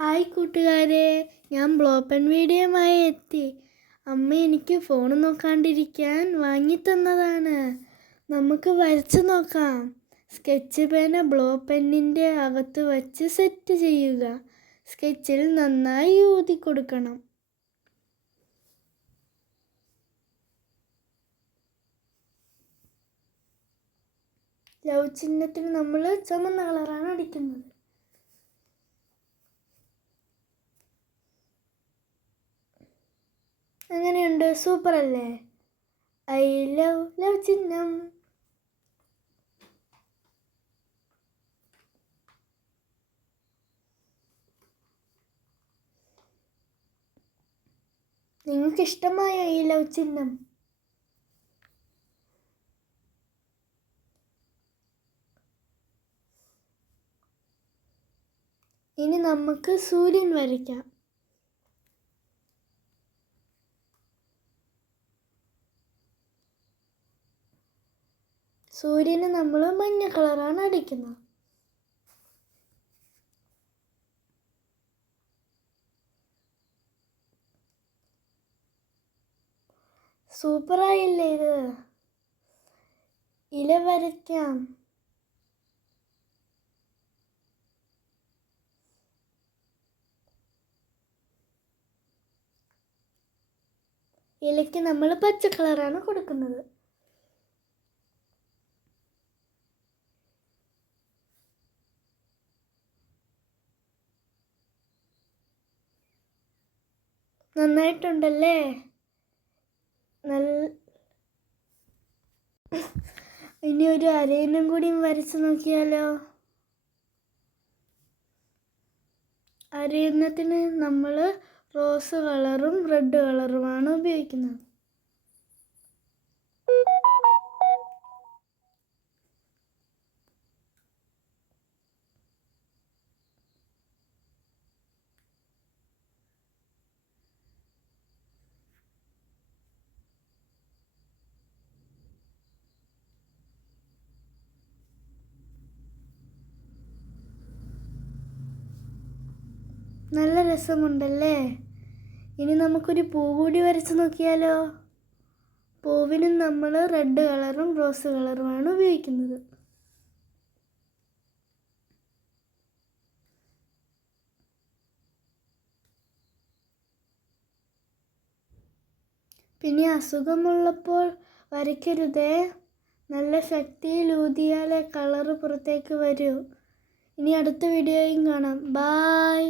Hi കൂട്ടുകാരെ ഞാൻ ബ്ലോപ്പൻ വീഡിയോമായി എത്തി. അമ്മ എനിക്ക് ഫോൺ നോക്കാണ്ടിരിക്കാൻ വാങ്ങിത്തന്നതാണ്. നമുക്ക് വരച്ച് നോക്കാം. സ്കെച്ച് പേന ബ്ലോ പെന്നിന്റെ അകത്ത് വച്ച് സെറ്റ് ചെയ്യുക. സ്കെച്ചിൽ നന്നായി ഊതി കൊടുക്കണം. ലവ് ചിഹ്നത്തിന് നമ്മൾ ചുമന്ന കളറാണ് അടിക്കുന്നത്. എങ്ങനെയുണ്ട് സൂപ്പർ അല്ലേ ഐ ലവ് ലവ് ചിഹ്നം. നിങ്ങൾക്ക് ഇഷ്ടമായ ഈ ലവ് ചിഹ്നം? ഇനി നമുക്ക് സൂര്യൻ വരയ്ക്കാം. സൂര്യന് നമ്മൾ മഞ്ഞ കളറാണ് അടിക്കുന്നത്. സൂപ്പറായില്ലേ ഇത്? ഇല വരയ്ക്കാം. ഇലയ്ക്ക് നമ്മൾ പച്ച കളറാണ് കൊടുക്കുന്നത്. നന്നായിട്ടുണ്ടല്ലേ? നല്ല ഇനി ഒരു അരയനും കൂടി വരച്ച് നോക്കിയാലോ? അരയന്നത്തിന് നമ്മൾ റോസ് കളറും റെഡ് കളറുമാണ് ഉപയോഗിക്കുന്നത്. നല്ല രസമുണ്ടല്ലേ? ഇനി നമുക്കൊരു പൂ കൂടി വരച്ച് നോക്കിയാലോ? പൂവിനും നമ്മൾ റെഡ് കളറും റോസ് കളറുമാണ് ഉപയോഗിക്കുന്നത്. പിന്നെ അസുഖമുള്ളപ്പോൾ വരയ്ക്കരുതേ. നല്ല ശക്തിയിൽ ഊതിയാലേ കളറ് പുറത്തേക്ക് വരൂ. ഇനി അടുത്ത വീഡിയോയും കാണാം. ബായ്